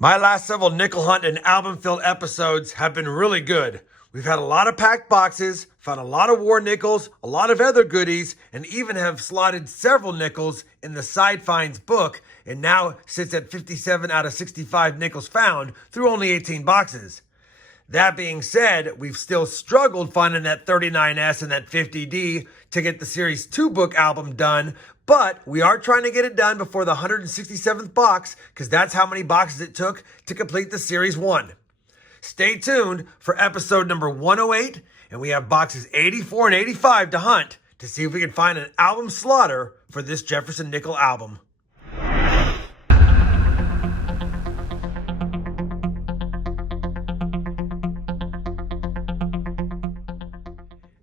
My last several nickel hunt and album filled episodes have been really good. We've had a lot of packed boxes, found a lot of war nickels, a lot of other goodies, and even have slotted several nickels in the Side Finds book, and now sits at 57 out of 65 nickels found through only 18 boxes. That being said, we've still struggled finding that 39S and that 50D to get the Series 2 book album done, but we are trying to get it done before the 167th box, because that's how many boxes it took to complete the Series 1. Stay tuned for episode number 108, and we have boxes 84 and 85 to hunt to see if we can find an album slaughter for this Jefferson Nickels album.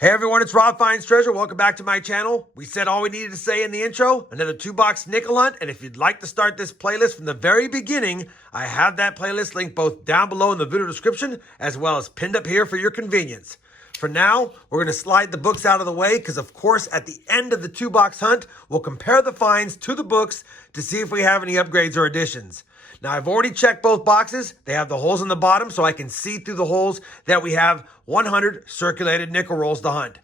Hey everyone, it's RobFindsTreasure. Welcome back to my channel. We said all we needed to say in the intro, another 2-box nickel hunt, and if you'd like to start this playlist from the very beginning, I have that playlist linked both down below in the video description as well as pinned up here for your convenience. For now, we're going to slide the books out of the way because, of course, at the end of the 2-box hunt, we'll compare the finds to the books to see if we have any upgrades or additions. Now, I've already checked both boxes. They have the holes in the bottom, so I can see through the holes that we have 100 circulated nickel rolls to hunt.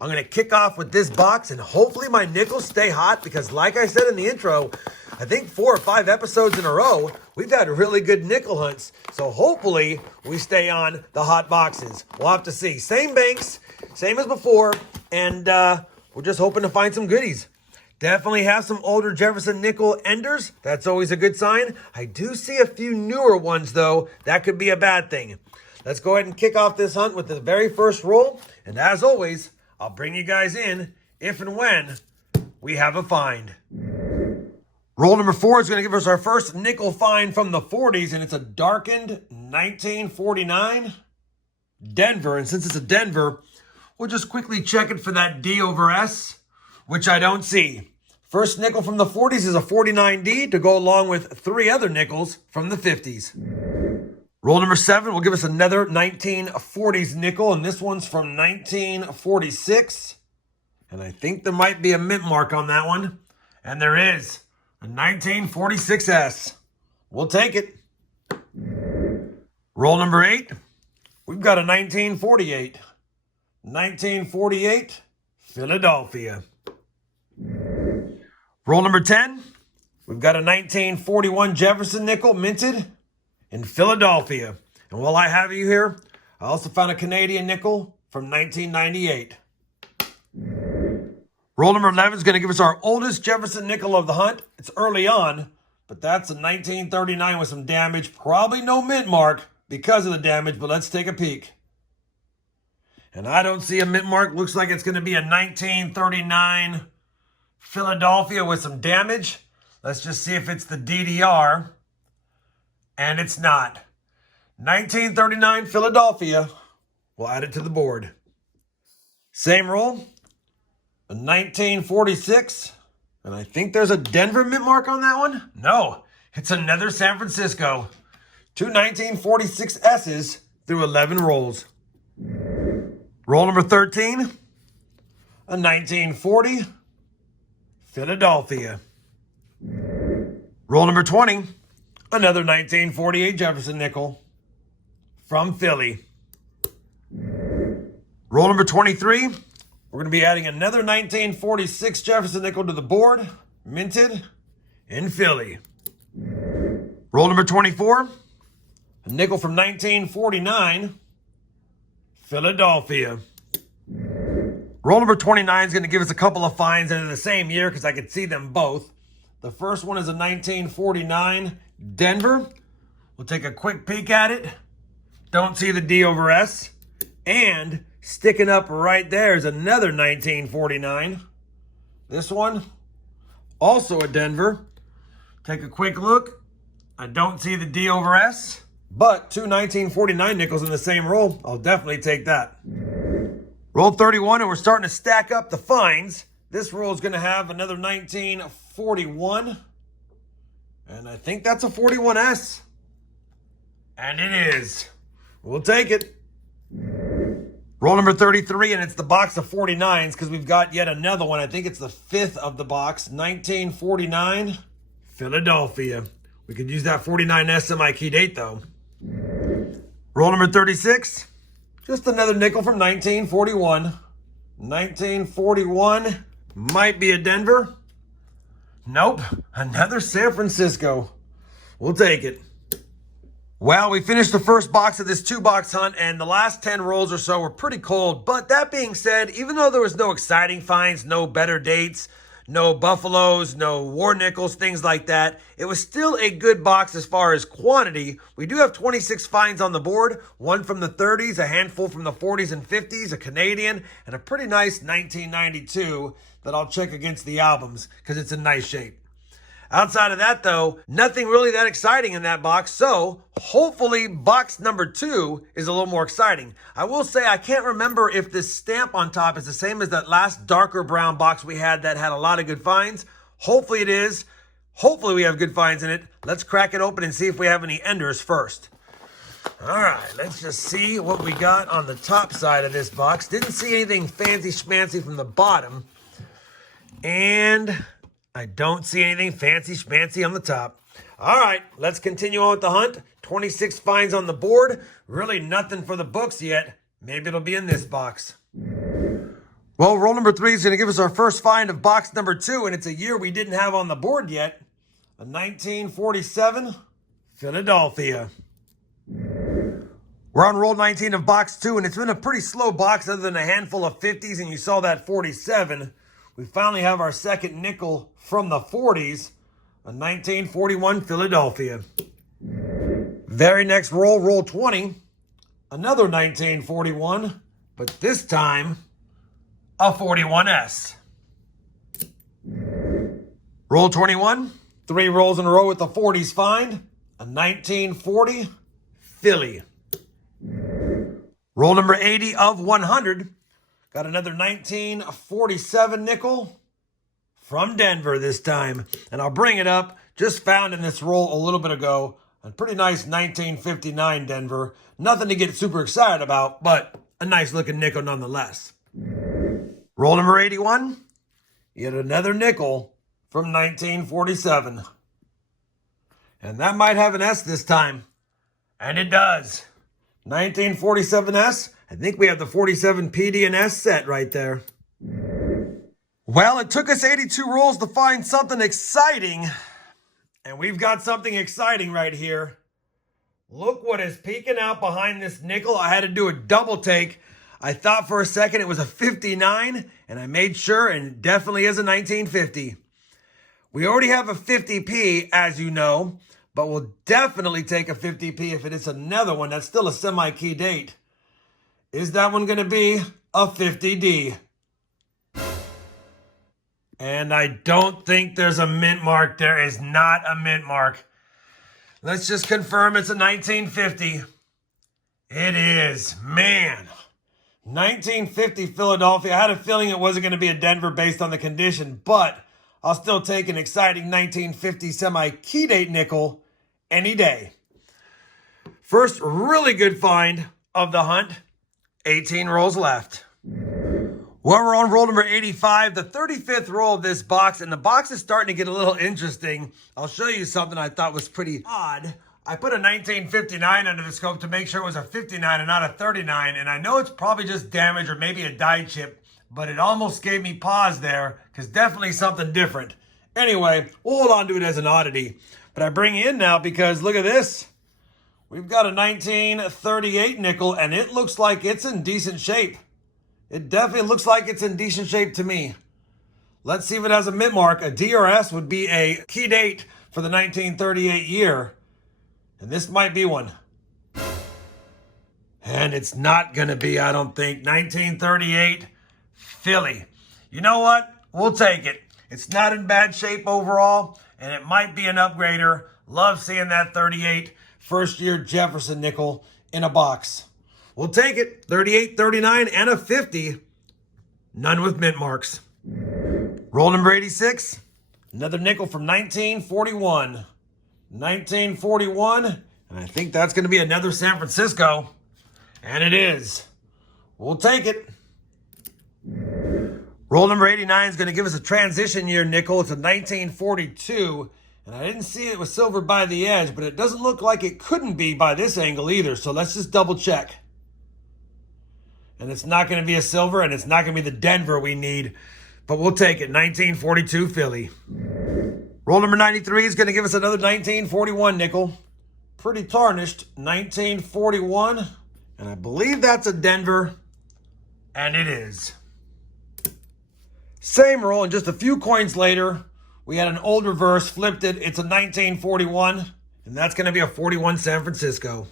I'm going to kick off with this box, and hopefully my nickels stay hot because, like I said in the intro, I think 4 or 5 episodes in a row, we've had really good nickel hunts. So hopefully we stay on the hot boxes. We'll have to see. Same banks, same as before, and we're just hoping to find some goodies. Definitely have some older Jefferson Nickels enders. That's always a good sign. I do see a few newer ones, though. That could be a bad thing. Let's go ahead and kick off this hunt with the very first roll. And as always, I'll bring you guys in if and when we have a find. Roll number 4 is going to give us our first nickel find from the 40s, and it's a darkened 1949 Denver. And since it's a Denver, we'll just quickly check it for that D over S, which I don't see. First nickel from the 40s is a 49D to go along with 3 other nickels from the 50s. Roll number 7 will give us another 1940s nickel, and this one's from 1946. And I think there might be a mint mark on that one. And there is a 1946S. We'll take it. Roll number 8, we've got a 1948. 1948 Philadelphia. Roll number 10, we've got a 1941 Jefferson nickel minted in Philadelphia. And while I have you here, I also found a Canadian nickel from 1998. Roll number 11 is going to give us our oldest Jefferson nickel of the hunt. It's early on, but that's a 1939 with some damage. Probably no mint mark because of the damage, but let's take a peek. And I don't see a mint mark. Looks like it's going to be a 1939 Philadelphia with some damage. Let's just see if it's the DDR. And it's not. 1939 Philadelphia. We'll add it to the board. Same roll. A 1946. And I think there's a Denver mint mark on that one. No, it's another San Francisco. 2 1946 S's through 11 rolls. Roll number 13. A 1940 Philadelphia. Roll number 20, another 1948 Jefferson nickel from Philly. Roll number 23, we're going to be adding another 1946 Jefferson nickel to the board, minted in Philly. Roll number 24, a nickel from 1949, Philadelphia. Roll number 29 is going to give us a couple of finds in the same year because I could see them both. The first one is a 1949 Denver. We'll take a quick peek at it. Don't see the D over S. And sticking up right there is another 1949. This one, also a Denver. Take a quick look. I don't see the D over S, but 2 1949 nickels in the same roll. I'll definitely take that. Roll 31, and we're starting to stack up the finds. This roll is going to have another 1941. And I think that's a 41S. And it is. We'll take it. Roll number 33, and it's the box of 49s because we've got yet another one. I think it's the 5th of the box. 1949 Philadelphia. We could use that 49S semi-key date though. Roll number 36. Just another nickel from 1941. 1941 might be a Denver. Nope, another San Francisco. We'll take it. Well, we finished the first box of this 2-box hunt, and the last 10 rolls or so were pretty cold. But that being said, even though there was no exciting finds, no better dates, no buffaloes, no war nickels, things like that, it was still a good box as far as quantity. We do have 26 finds on the board, one from the 30s, a handful from the 40s and 50s, a Canadian, and a pretty nice 1992 that I'll check against the albums because it's in nice shape. Outside of that, though, nothing really that exciting in that box, so hopefully box number 2 is a little more exciting. I will say I can't remember if this stamp on top is the same as that last darker brown box we had that had a lot of good finds. Hopefully it is. Hopefully we have good finds in it. Let's crack it open and see if we have any enders first. All right, let's just see what we got on the top side of this box. Didn't see anything fancy schmancy from the bottom. And I don't see anything fancy schmancy on the top. All right, let's continue on with the hunt. 26 finds on the board. Really nothing for the books yet. Maybe it'll be in this box. Well, roll number 3 is going to give us our first find of box number 2, and it's a year we didn't have on the board yet. A 1947 Philadelphia. We're on roll 19 of box 2, and it's been a pretty slow box other than a handful of 50s, and you saw that 47. We finally have our second nickel from the 40s, a 1941 Philadelphia. Very next roll, roll 20, another 1941, but this time, a 41S. Roll 21, 3 rolls in a row with the 40s find, a 1940 Philly. Roll number 80 of 100. Got another 1947 nickel from Denver this time. And I'll bring it up. Just found in this roll a little bit ago. A pretty nice 1959 Denver. Nothing to get super excited about, but a nice looking nickel nonetheless. Roll number 81. Yet another nickel from 1947. And that might have an S this time. And it does. 1947S. I think we have the 47 PD and S set right there. Well, it took us 82 rolls to find something exciting. And we've got something exciting right here. Look what is peeking out behind this nickel. I had to do a double take. I thought for a second it was a 59, and I made sure, and it definitely is a 1950. We already have a 50p, as you know, but we'll definitely take a 50p if it is another one. That's still a semi-key date. Is that one going to be a 50D? And I don't think there's a mint mark. There is not a mint mark. Let's just confirm it's a 1950. It is. Man. 1950 Philadelphia. I had a feeling it wasn't going to be a Denver based on the condition, but I'll still take an exciting 1950 semi-key date nickel any day. First really good find of the hunt. 18 rolls left. Well, we're on roll number 85, the 35th roll of this box, and the box is starting to get a little interesting. I'll show you something I thought was pretty odd. I put a 1959 under the scope to make sure it was a 59 and not a 39, and I know it's probably just damage or maybe a die chip, but it almost gave me pause there, because definitely something different. Anyway, we'll hold on to it as an oddity. But I bring you in now because look at this. We've got a 1938 nickel, and it looks like it's in decent shape. It definitely looks like it's in decent shape to me. Let's see if it has a mint mark. A DRS would be a key date for the 1938 year. And this might be one. And it's not going to be, I don't think, 1938 Philly. You know what? We'll take it. It's not in bad shape overall, and it might be an upgrader. Love seeing that 38 first year Jefferson nickel in a box. We'll take it. 38, 39, and a 50. None with mint marks. Roll number 86. Another nickel from 1941. 1941. And I think that's going to be another San Francisco. And it is. We'll take it. Roll number 89 is going to give us a transition year nickel. It's a 1942. And I didn't see it was silver by the edge, but it doesn't look like it couldn't be by this angle either. So let's just double check. And it's not going to be a silver, and it's not going to be the Denver we need, but we'll take it. 1942 Philly. Roll number 93 is going to give us another 1941 nickel. Pretty tarnished. 1941. And I believe that's a Denver. And it is. Same roll, and just a few coins later, we had an old reverse, flipped it. It's a 1941. And that's going to be a 41 San Francisco.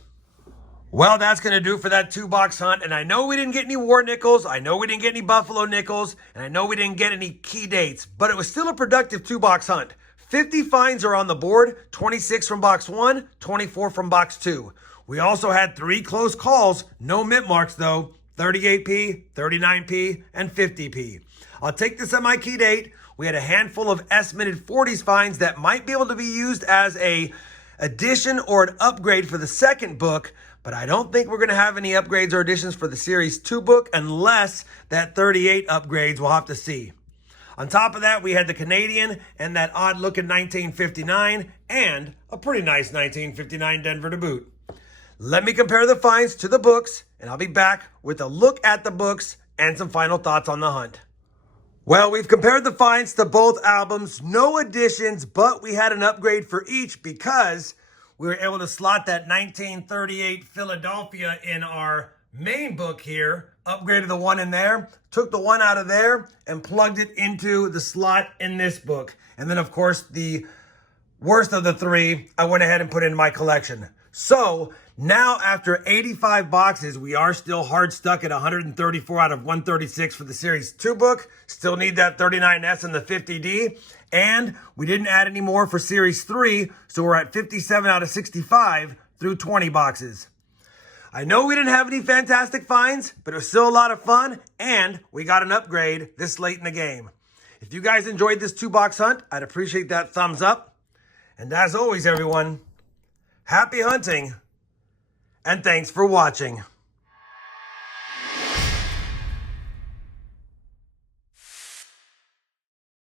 Well, that's going to do for that 2-box hunt. And I know we didn't get any war nickels. I know we didn't get any Buffalo nickels. And I know we didn't get any key dates. But it was still a productive 2-box hunt. 50 finds are on the board. 26 from box 1, 24 from box 2. We also had 3 close calls. No mint marks, though. 38p, 39p, and 50p. I'll take this on my key date. We had a handful of estimated 40s finds that might be able to be used as a addition or an upgrade for the second book. But I don't think we're going to have any upgrades or additions for the Series 2 book unless that 38 upgrades. We'll have to see. On top of that, we had the Canadian and that odd-looking 1959 and a pretty nice 1959 Denver to boot. Let me compare the finds to the books, and I'll be back with a look at the books and some final thoughts on the hunt. Well, we've compared the finds to both albums. No additions, but we had an upgrade for each because we were able to slot that 1938 Philadelphia in our main book here, upgraded the one in there, took the one out of there, and plugged it into the slot in this book. And then, of course, the worst of the 3, I went ahead and put in my collection. So now, after 85 boxes, we are still hard stuck at 134 out of 136 for the Series 2 book. Still need that 39S and the 50D. And we didn't add any more for Series 3, so we're at 57 out of 65 through 20 boxes. I know we didn't have any fantastic finds, but it was still a lot of fun, and we got an upgrade this late in the game. If you guys enjoyed this 2-box hunt, I'd appreciate that thumbs up. And as always, everyone, happy hunting, and thanks for watching.